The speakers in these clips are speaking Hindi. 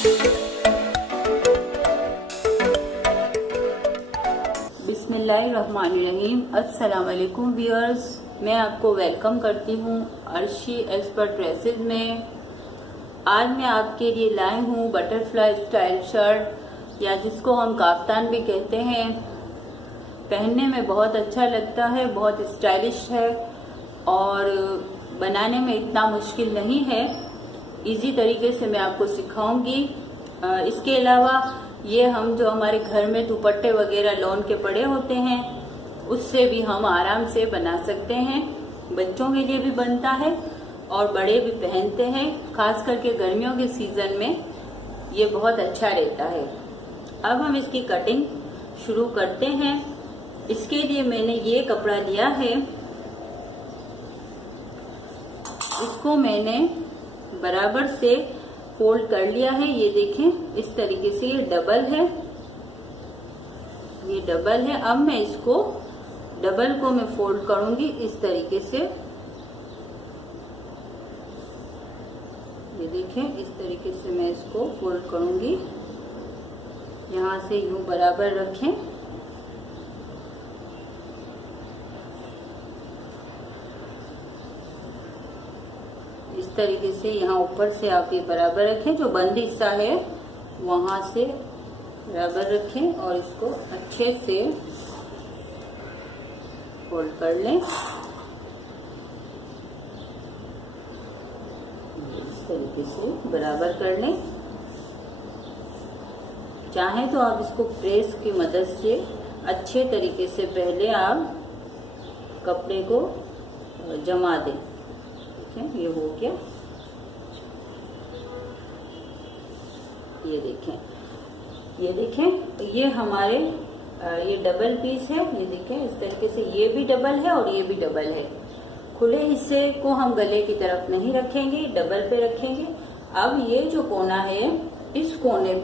बिस्मिल्लाहिर्रहमानिर्रहीम। अस्सलाम वालेकुम व्यूअर्स, मैं आपको वेलकम करती हूँ अर्शी एक्सपर्ट ड्रेसेस में। आज मैं आपके लिए लाई हूँ बटरफ्लाई स्टाइल शर्ट, या जिसको हम काफ्तान भी कहते हैं। पहनने में बहुत अच्छा लगता है, बहुत स्टाइलिश है और बनाने में इतना मुश्किल नहीं है। इजी तरीके से मैं आपको सिखाऊंगी। इसके अलावा ये हम जो हमारे घर में दुपट्टे वगैरह लॉन के पड़े होते हैं, उससे भी हम आराम से बना सकते हैं। बच्चों के लिए भी बनता है और बड़े भी पहनते हैं। खास करके गर्मियों के सीजन में ये बहुत अच्छा रहता है। अब हम इसकी कटिंग शुरू करते हैं। इसके लिए मैंने ये कपड़ा लिया है, इसको मैंने बराबर से फोल्ड कर लिया है। ये देखें, इस तरीके से ये डबल है, ये डबल है। अब मैं इसको डबल को मैं फोल्ड करूंगी इस तरीके से। ये देखें, इस तरीके से मैं इसको फोल्ड करूंगी। यहां से यूं बराबर रखें। इस तरीके से यहाँ ऊपर से आप ये बराबर रखें, जो बंद हिस्सा है वहां से बराबर रखें और इसको अच्छे से फोल्ड कर लें। इस तरीके से बराबर कर लें। चाहे तो आप इसको प्रेस की मदद से अच्छे तरीके से पहले आप कपड़े को जमा दें। ये हो गया। ये देखें, ये हमारे ये डबल पीस है। ये देखें, इस तरीके से ये भी डबल है और ये भी डबल है। खुले हिस्से को हम गले की तरफ नहीं रखेंगे, डबल पे रखेंगे। अब ये जो कोना है, इस कोने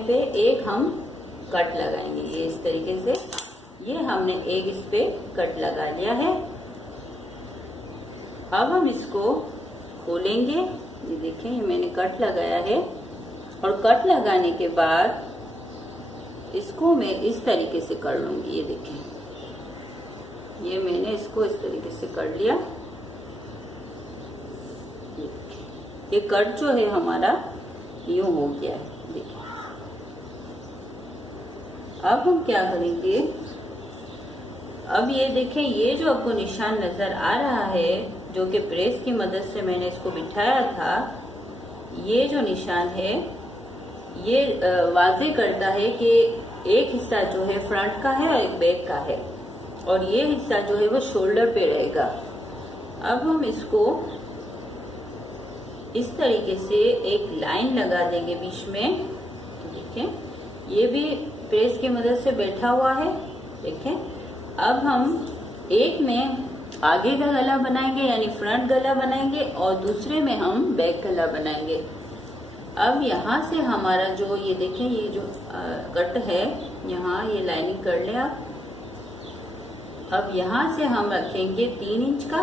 पे एक हम कट लगाएंगे। ये इस तरीके से ये हमने एक इस पे कट लगा लिया है। अब हम इसको खोलेंगे। ये देखें, ये मैंने कट लगाया है और कट लगाने के बाद इसको मैं इस तरीके से कर लूंगी। ये देखें, ये मैंने इसको इस तरीके से कर लिया। ये कट जो है हमारा यूं हो गया है। देखिए, अब हम क्या करेंगे, अब ये देखें, ये जो आपको निशान नजर आ रहा है, जो कि प्रेस की मदद से मैंने इसको बिठाया था, ये जो निशान है ये वाज़े करता है कि एक हिस्सा जो है फ्रंट का है और एक बैक का है, और ये हिस्सा जो है वो शोल्डर पे रहेगा। अब हम इसको इस तरीके से एक लाइन लगा देंगे बीच में। देखें, ये भी प्रेस की मदद से बैठा हुआ है। देखें, अब हम एक में आगे का गला बनाएंगे, यानी फ्रंट गला बनाएंगे, और दूसरे में हम बैक गला बनाएंगे। अब यहाँ से हमारा जो ये देखें, ये जो कट है, यहाँ ये लाइनिंग कर लें आप। अब यहाँ से हम रखेंगे 3 इंच का।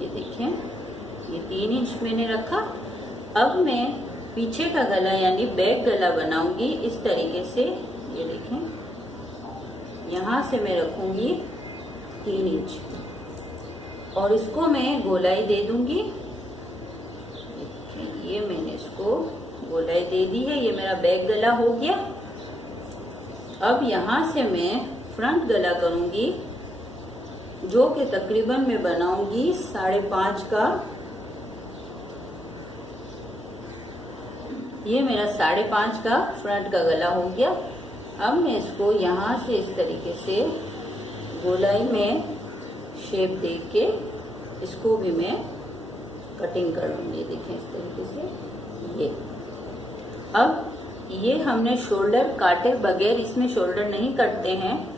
ये देखें, ये 3 इंच मैंने रखा। अब मैं पीछे का गला यानी बैक गला बनाऊंगी इस तरीके से। ये देखें, यहाँ से मैं रखूंगी 3 इंच और इसको मैं गोलाई दे दूंगी। ये मैंने इसको गोलाई दे दी है। ये मेरा बैक गला हो गया। अब यहाँ से मैं फ्रंट गला करूंगी, जो कि तकरीबन मैं बनाऊंगी 5.5 का। ये मेरा 5.5 का फ्रंट का गला हो गया। अब मैं इसको यहाँ से इस तरीके से गोलाई में शेप दे के इसको भी मैं कटिंग कर लूंगी। देखें, इस तरीके से। ये अब ये हमने शोल्डर काटे बगैर, इसमें शोल्डर नहीं कटते हैं,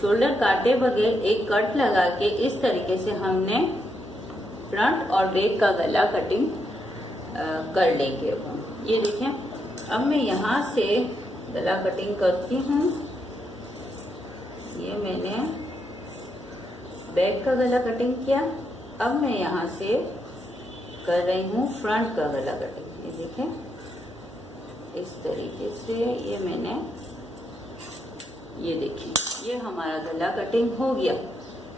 शोल्डर काटे बगैर एक कट लगा के इस तरीके से हमने फ्रंट और बैक का गला कटिंग कर लेंगे। अब हम ये देखें, अब मैं यहाँ से गला कटिंग करती हूँ। ये मैंने बैक का गला कटिंग किया। अब मैं यहाँ से कर रही हूँ फ्रंट का गला कटिंग। ये देखें, इस तरीके से ये मैंने, ये देखिए, ये हमारा गला कटिंग हो गया।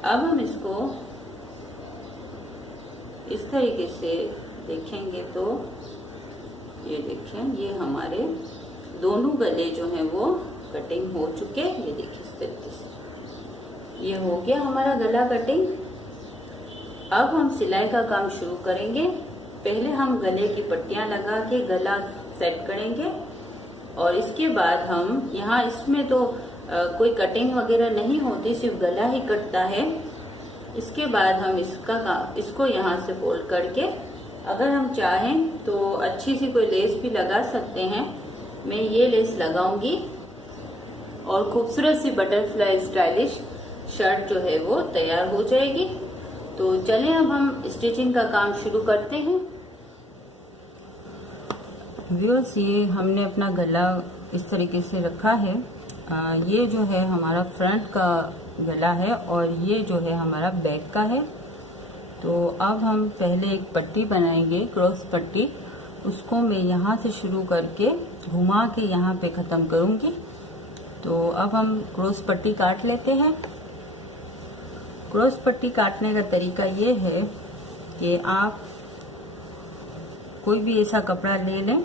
अब हम इसको इस तरीके से देखेंगे तो ये देखें, ये हमारे दोनों गले जो हैं वो कटिंग हो चुके। ये देखिए इस तरीके से ये हो गया हमारा गला कटिंग। अब हम सिलाई का काम शुरू करेंगे। पहले हम गले की पट्टियां लगा के गला सेट करेंगे और इसके बाद हम यहाँ, इसमें तो कोई कटिंग वगैरह नहीं होती, सिर्फ गला ही कटता है। इसके बाद हम इसको यहाँ से फोल्ड करके, अगर हम चाहें तो अच्छी सी कोई लेस भी लगा सकते हैं। मैं ये लेस लगाऊंगी और खूबसूरत सी बटरफ्लाई स्टाइलिश शर्ट जो है वो तैयार हो जाएगी। तो चलें अब हम स्टिचिंग का काम शुरू करते हैं। व्यूअर्स, ये हमने अपना गला इस तरीके से रखा है। ये जो है हमारा फ्रंट का गला है और ये जो है हमारा बैक का है। तो अब हम पहले एक पट्टी बनाएंगे, क्रॉस पट्टी। उसको मैं यहाँ से शुरू करके घुमा के यहाँ पे ख़त्म करूँगी। तो अब हम क्रॉस पट्टी काट लेते हैं। क्रॉस पट्टी काटने का तरीका ये है कि आप कोई भी ऐसा कपड़ा ले लें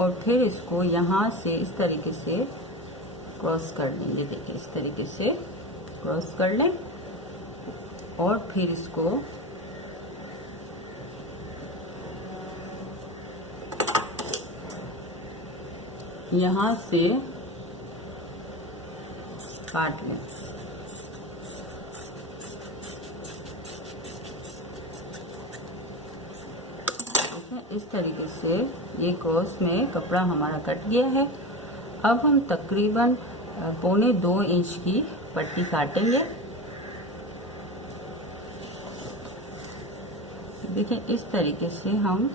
और फिर इसको यहाँ से इस तरीके से क्रॉस कर लें। ये देखिए, इस तरीके से क्रॉस कर लें और फिर इसको यहाँ से काट लें। इस तरीके से ये क्रॉस में कपड़ा हमारा कट गया है। अब हम तकरीबन 1.25 इंच की पट्टी काटेंगे। देखें, इस तरीके से हम,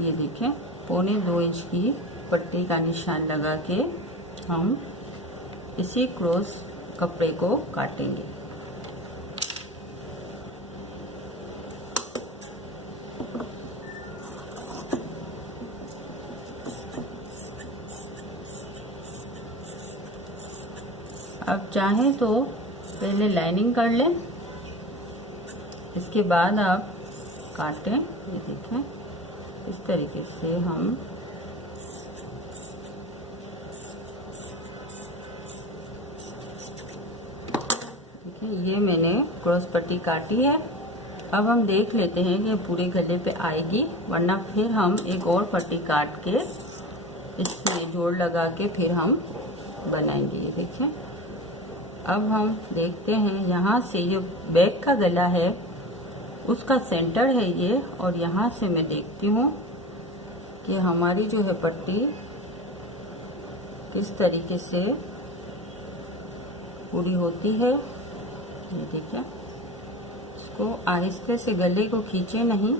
ये देखें, 1.25 इंच की पट्टी का निशान लगा के हम इसी क्रॉस कपड़े को काटेंगे। अब चाहें तो पहले लाइनिंग कर लें, इसके बाद आप काटें। ये देखें, इस तरीके से हम ये मैंने क्रॉस पट्टी काटी है। अब हम देख लेते हैं कि पूरे गले पे आएगी, वरना फिर हम एक और पट्टी काट के इसमें जोड़ लगा के फिर हम बनाएंगे। ये देखें, अब हम देखते हैं, यहाँ से ये बैक का गला है उसका सेंटर है ये, और यहाँ से मैं देखती हूँ कि हमारी जो है पट्टी किस तरीके से पूरी होती है। ये देखिए, इसको आहिस्ते से गले को खींचे नहीं,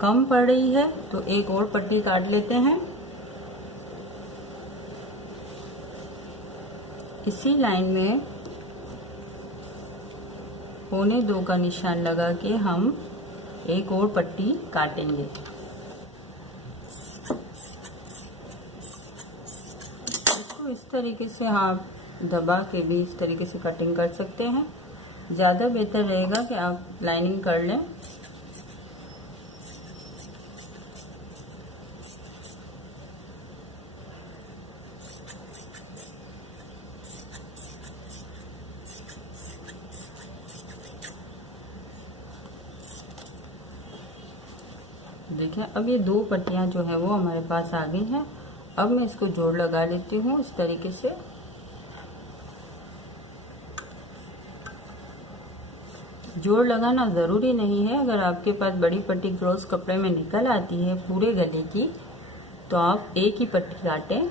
कम पड़ रही है तो एक और पट्टी काट लेते हैं। इसी लाइन में 1.25 का निशान लगा के हम एक और पट्टी काटेंगे। इसको इस तरीके से आप दबा के भी इस तरीके से कटिंग कर सकते हैं। ज़्यादा बेहतर रहेगा कि आप लाइनिंग कर लें। देखिए, अब ये 2 पट्टियां जो है वो हमारे पास आ गई हैं। अब मैं इसको जोड़ लगा लेती हूँ इस तरीके से। जोड़ लगाना ज़रूरी नहीं है। अगर आपके पास बड़ी पट्टी क्रॉस कपड़े में निकल आती है पूरे गले की, तो आप एक ही पट्टी काटें।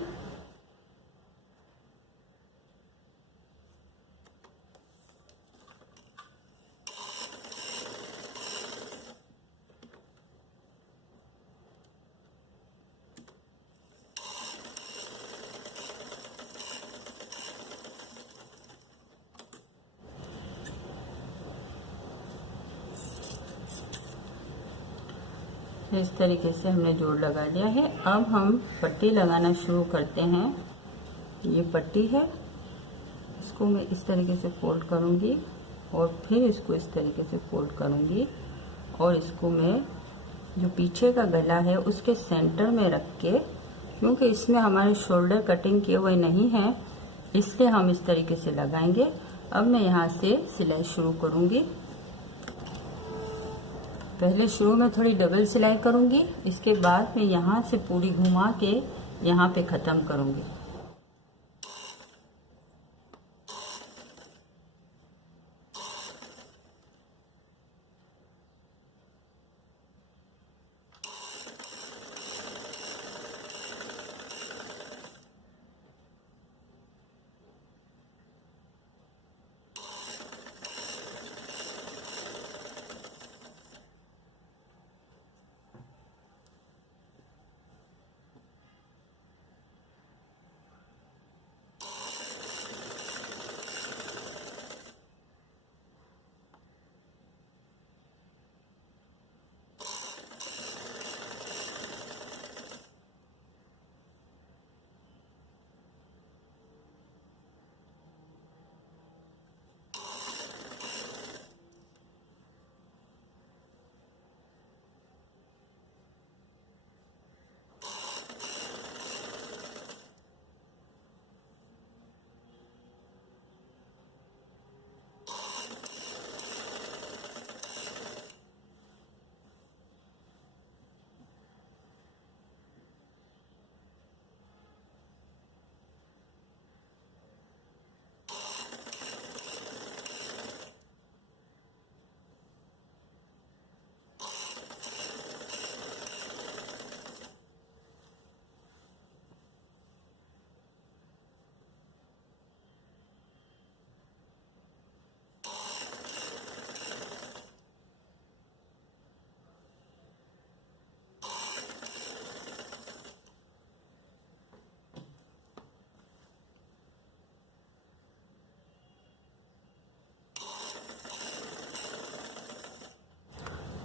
इस तरीके से हमने जोड़ लगा लिया है। अब हम पट्टी लगाना शुरू करते हैं। ये पट्टी है, इसको मैं इस तरीके से फोल्ड करूंगी और फिर इसको इस तरीके से फोल्ड करूंगी और इसको मैं जो पीछे का गला है उसके सेंटर में रख के, क्योंकि इसमें हमारे शोल्डर कटिंग किए हुए नहीं है इसलिए हम इस तरीके से लगाएंगे। अब मैं यहाँ से सिलाई शुरू करूंगी। पहले शुरू में थोड़ी डबल सिलाई करूंगी, इसके बाद मैं यहाँ से पूरी घुमा के यहाँ पे ख़त्म करूंगी।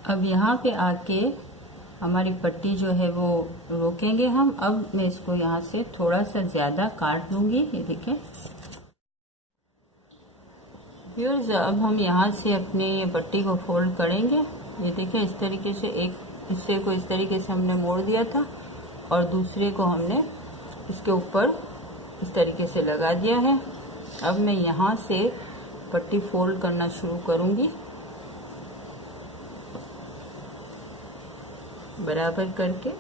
अब यहाँ पे आके हमारी पट्टी जो है वो रोकेंगे हम। अब मैं इसको यहाँ से थोड़ा सा ज़्यादा काट लूँगी, ये देखें व्यूअर्स। अब हम यहाँ से अपने ये पट्टी को फोल्ड करेंगे। ये देखें इस तरीके से, एक हिस्से को इस तरीके से हमने मोड़ दिया था और दूसरे को हमने इसके ऊपर इस तरीके से लगा दिया है। अब मैं यहाँ से पट्टी फोल्ड करना शुरू करूँगी बराबर करके।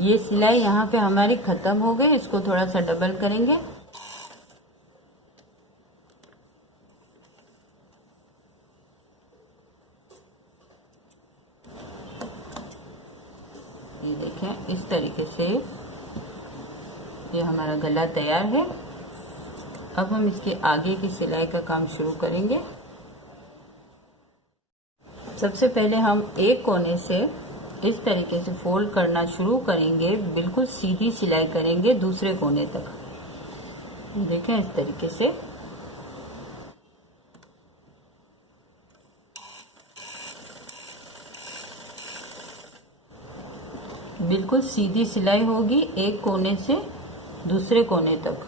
ये सिलाई यहाँ पे हमारी खत्म हो गई, इसको थोड़ा सा डबल करेंगे। ये देखें इस तरीके से ये हमारा गला तैयार है। अब हम इसके आगे की सिलाई का काम शुरू करेंगे। सबसे पहले हम एक कोने से इस तरीके से फोल्ड करना शुरू करेंगे, बिल्कुल सीधी सिलाई करेंगे दूसरे कोने तक। देखें इस तरीके से। बिल्कुल सीधी सिलाई होगी एक कोने से दूसरे कोने तक।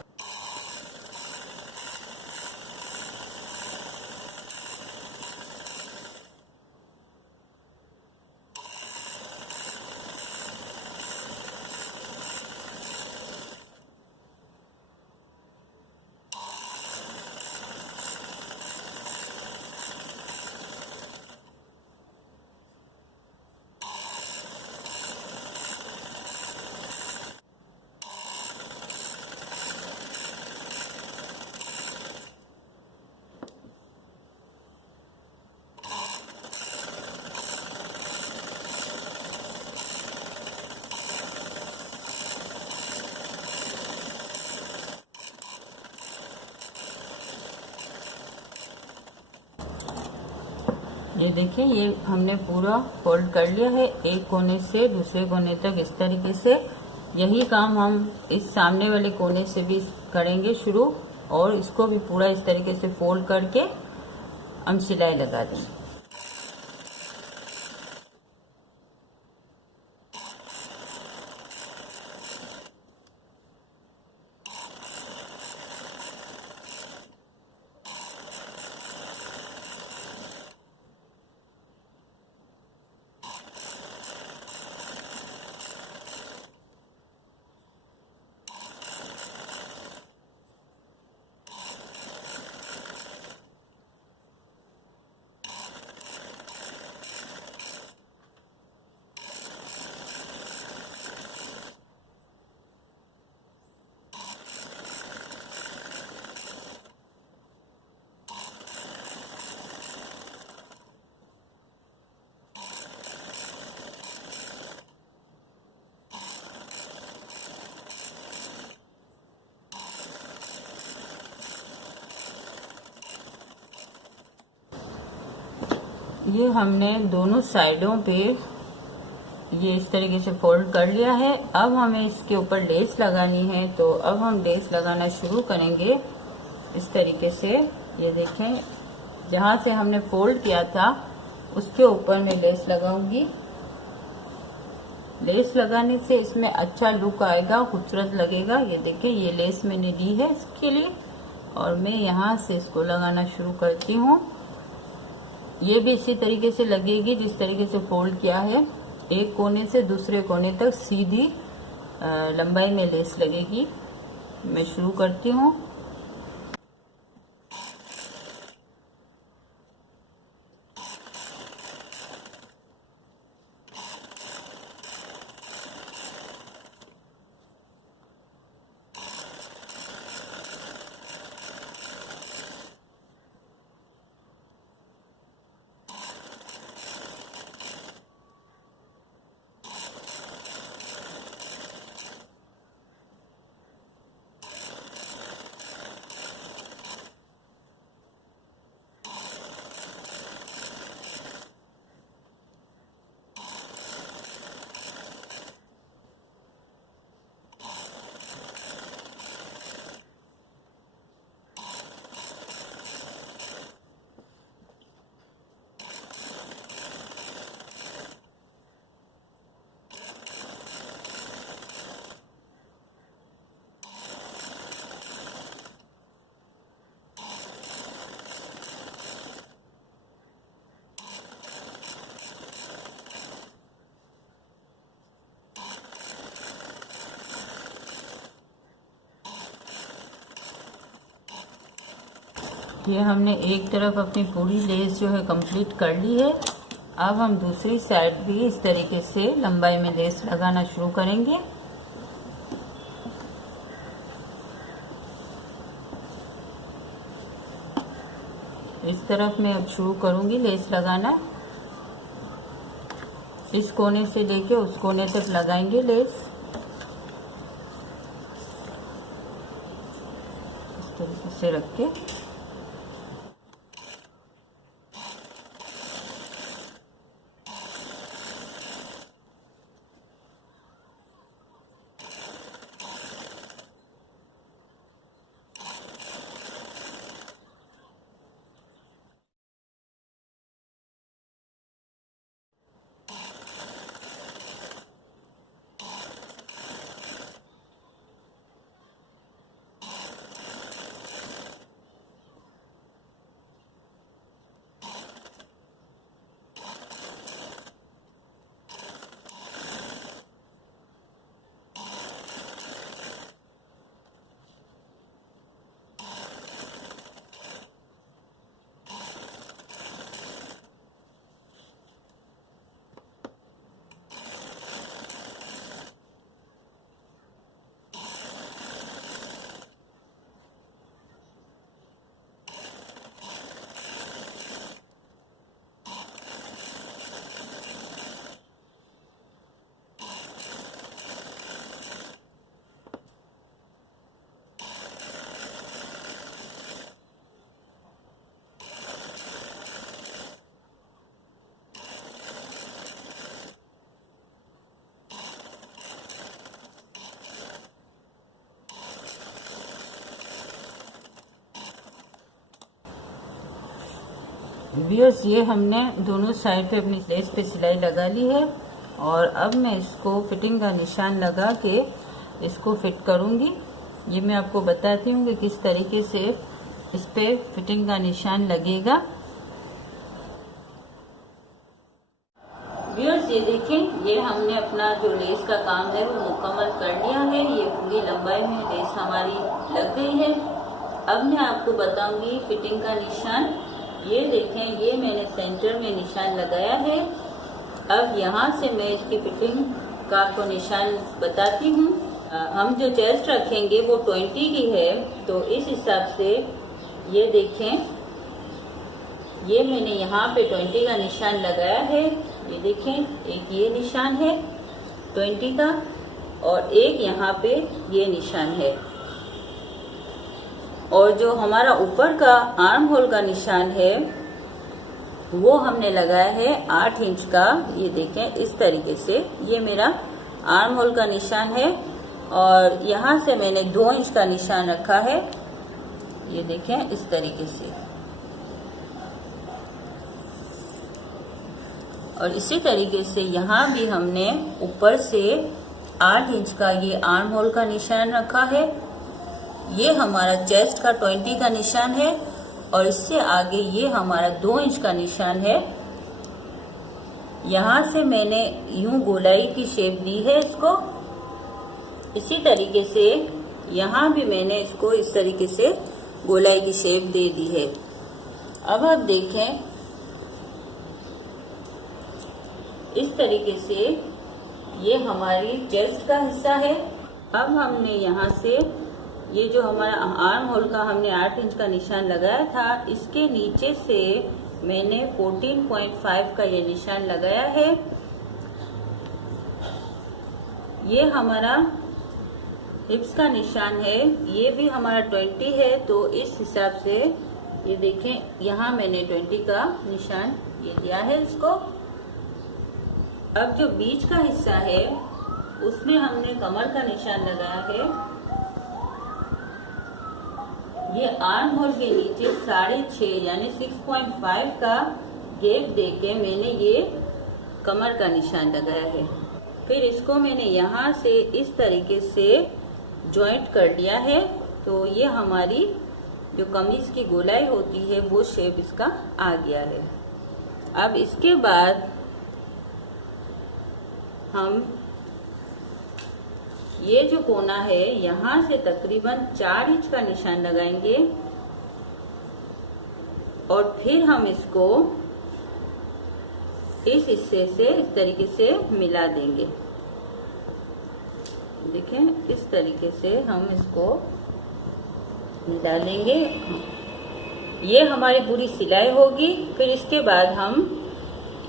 ये देखिए, ये हमने पूरा फोल्ड कर लिया है एक कोने से दूसरे कोने तक इस तरीके से। यही काम हम इस सामने वाले कोने से भी करेंगे शुरू, और इसको भी पूरा इस तरीके से फोल्ड करके हम सिलाई लगा देंगे। ये हमने दोनों साइडों पे ये इस तरीके से फोल्ड कर लिया है। अब हमें इसके ऊपर लेस लगानी है, तो अब हम लेस लगाना शुरू करेंगे इस तरीके से। ये देखें, जहाँ से हमने फोल्ड किया था उसके ऊपर मैं लेस लगाऊंगी। लेस लगाने से इसमें अच्छा लुक आएगा, खूबसूरत लगेगा। ये देखें, ये लेस मैंने ली है इसके लिए, और मैं यहाँ से इसको लगाना शुरू करती हूँ। ये भी इसी तरीके से लगेगी जिस तरीके से फोल्ड किया है। एक कोने से दूसरे कोने तक सीधी लंबाई में लेस लगेगी। मैं शुरू करती हूँ। ये हमने एक तरफ अपनी पूरी लेस जो है कंप्लीट कर ली है। अब हम दूसरी साइड भी इस तरीके से लंबाई में लेस लगाना शुरू करेंगे। इस तरफ मैं अब शुरू करूंगी लेस लगाना। इस कोने से लेके उस कोने तक लगाएंगे लेस, इस तरीके से रख के। व्यूअर्स, ये हमने दोनों साइड पे अपनी लेस पे सिलाई लगा ली है और अब मैं इसको फिटिंग का निशान लगा के इसको फिट करूंगी। ये मैं आपको बताती हूँ कि किस तरीके से इस पे फिटिंग का निशान लगेगा। व्यूअर्स, ये देखें, ये हमने अपना जो लेस का काम है वो मुकम्मल कर लिया है। ये पूरी लंबाई में लेस हमारी लग गई है। अब मैं आपको बताऊंगी फिटिंग का निशान। ये देखें, ये मैंने सेंटर में निशान लगाया है। अब यहाँ से मैं इसकी फिटिंग का आपको निशान बताती हूँ। हम जो चेस्ट रखेंगे वो 20 की है, तो इस हिसाब से ये देखें, ये मैंने यहाँ पे 20 का निशान लगाया है। ये देखें, एक ये निशान है 20 का और एक यहाँ पे ये निशान है। और जो हमारा ऊपर का आर्म होल का निशान है वो हमने लगाया है 8 इंच का। ये देखें, इस तरीके से ये मेरा आर्म होल का निशान है और यहाँ से मैंने 2 इंच का निशान रखा है। ये देखें, इस तरीके से। और इसी तरीके से यहाँ भी हमने ऊपर से 8 इंच का ये आर्म होल का निशान रखा है। ये हमारा चेस्ट का 20 का निशान है और इससे आगे ये हमारा 2 इंच का निशान है। यहाँ से मैंने यूं गोलाई की शेप दी है इसको। इसी तरीके से यहाँ भी मैंने इसको इस तरीके से गोलाई की शेप दे दी है। अब आप देखें, इस तरीके से ये हमारी चेस्ट का हिस्सा है। अब हमने यहाँ से ये जो हमारा आर्म होल का हमने 8 इंच का निशान लगाया था, इसके नीचे से मैंने 14.5 का ये निशान लगाया है। ये हमारा हिप्स का निशान है, ये भी हमारा 20 है, तो इस हिसाब से ये देखें, यहाँ मैंने 20 का निशान ये दिया है इसको। अब जो बीच का हिस्सा है उसमें हमने कमर का निशान लगाया है। ये आर्म होल के नीचे 6.5 यानी 6.5 का गैप देके मैंने ये कमर का निशान लगाया है। फिर इसको मैंने यहाँ से इस तरीके से जॉइंट कर लिया है, तो ये हमारी जो कमीज की गोलाई होती है वो शेप इसका आ गया है। अब इसके बाद हम ये जो कोना है यहाँ से तकरीबन 4 इंच का निशान लगाएंगे और फिर हम इसको इस हिस्से से इस तरीके से मिला देंगे। देखें, इस तरीके से हम इसको मिला लेंगे। ये हमारी पूरी सिलाई होगी। फिर इसके बाद हम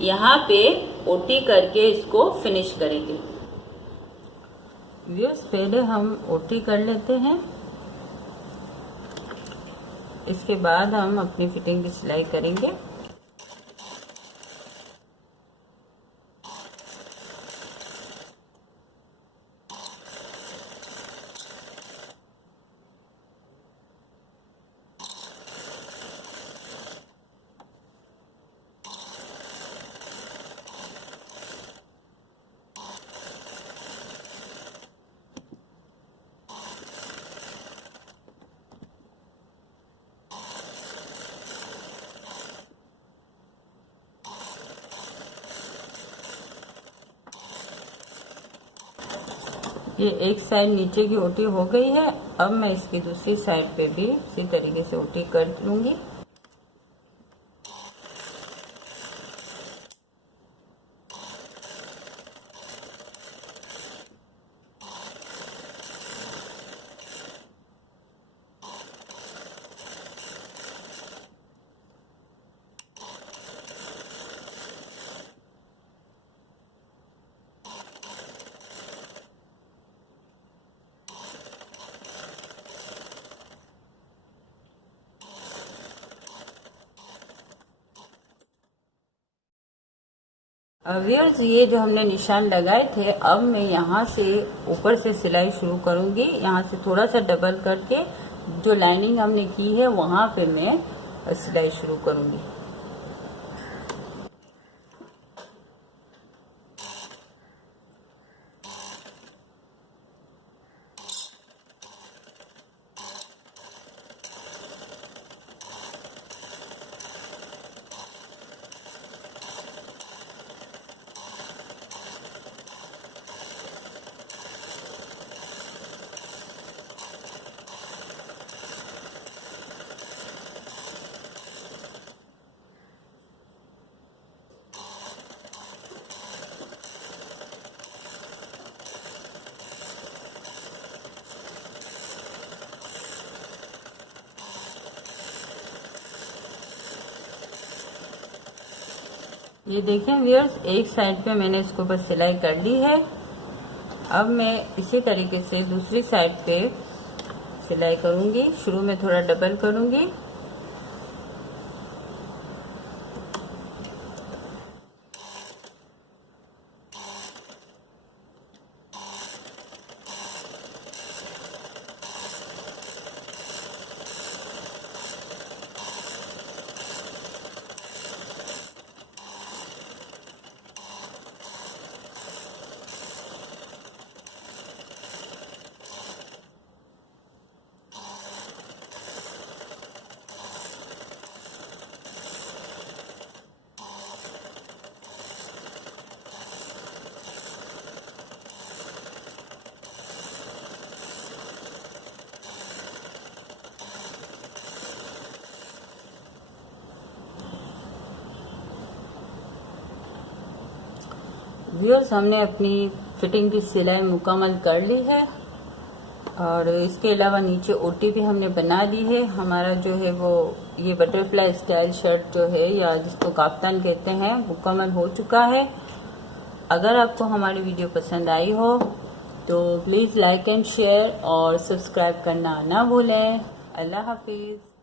यहाँ पे ओटी करके इसको फिनिश करेंगे। व्यूअर्स, पहले हम ओटी कर लेते हैं, इसके बाद हम अपनी फिटिंग की सिलाई करेंगे। ये एक साइड नीचे की ओटी हो गई है। अब मैं इसकी दूसरी साइड पे भी इसी तरीके से ओटी कर लूंगी। व्यूअर्स, ये जो हमने निशान लगाए थे, अब मैं यहाँ से ऊपर से सिलाई शुरू करूंगी। यहाँ से थोड़ा सा डबल करके जो लाइनिंग हमने की है वहां पे मैं सिलाई शुरू करूंगी। ये देखें व्यूअर्स, एक साइड पे मैंने इसको ऊपर सिलाई कर ली है। अब मैं इसी तरीके से दूसरी साइड पे सिलाई करूंगी। शुरू में थोड़ा डबल करूंगी, व्यूअर्स हमने अपनी फिटिंग की सिलाई मुकम्मल कर ली है और इसके अलावा नीचे ओटी भी हमने बना दी है। हमारा जो है वो ये बटरफ्लाई स्टाइल शर्ट जो है या जिसको काफ्तान कहते हैं मुकम्मल हो चुका है। अगर आपको हमारी वीडियो पसंद आई हो तो प्लीज़ लाइक एंड शेयर और सब्सक्राइब करना ना भूलें। अल्लाह हाफिज़।